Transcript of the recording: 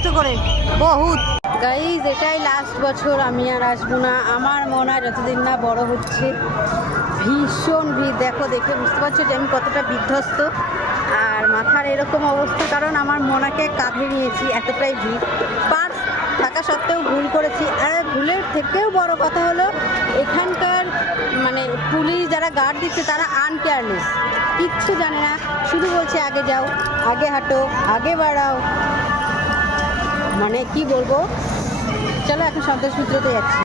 কষ্ট করে বহুত। গাইজ এটাই লাস্ট বছর, আমি আর আসবো না। আমার মনে হয় যতদিন না বড় হচ্ছে ভীষণ ভিড়। দেখো, দেখে বুঝতে পারছো যে আমি কতটা বিধ্বস্ত আর মাথার এরকম অবস্থা, কারণ আমার মোনাকে কাঁধে নিয়েছি, এতটাই ভিড়। পার্স থাকা সত্ত্বেও ভুল করেছি। আর ভুলের থেকেও বড় কথা হলো এখানকার মানে পুলিশ যারা গার্ড দিচ্ছে তারা আনকেয়ারলেস, কিচ্ছু জানে না, শুধু বলছে আগে যাও, আগে হাঁটো, আগে বাড়াও। মানে কি বলবো, চলো এখন সন্তোষ মিত্রতে যাচ্ছি।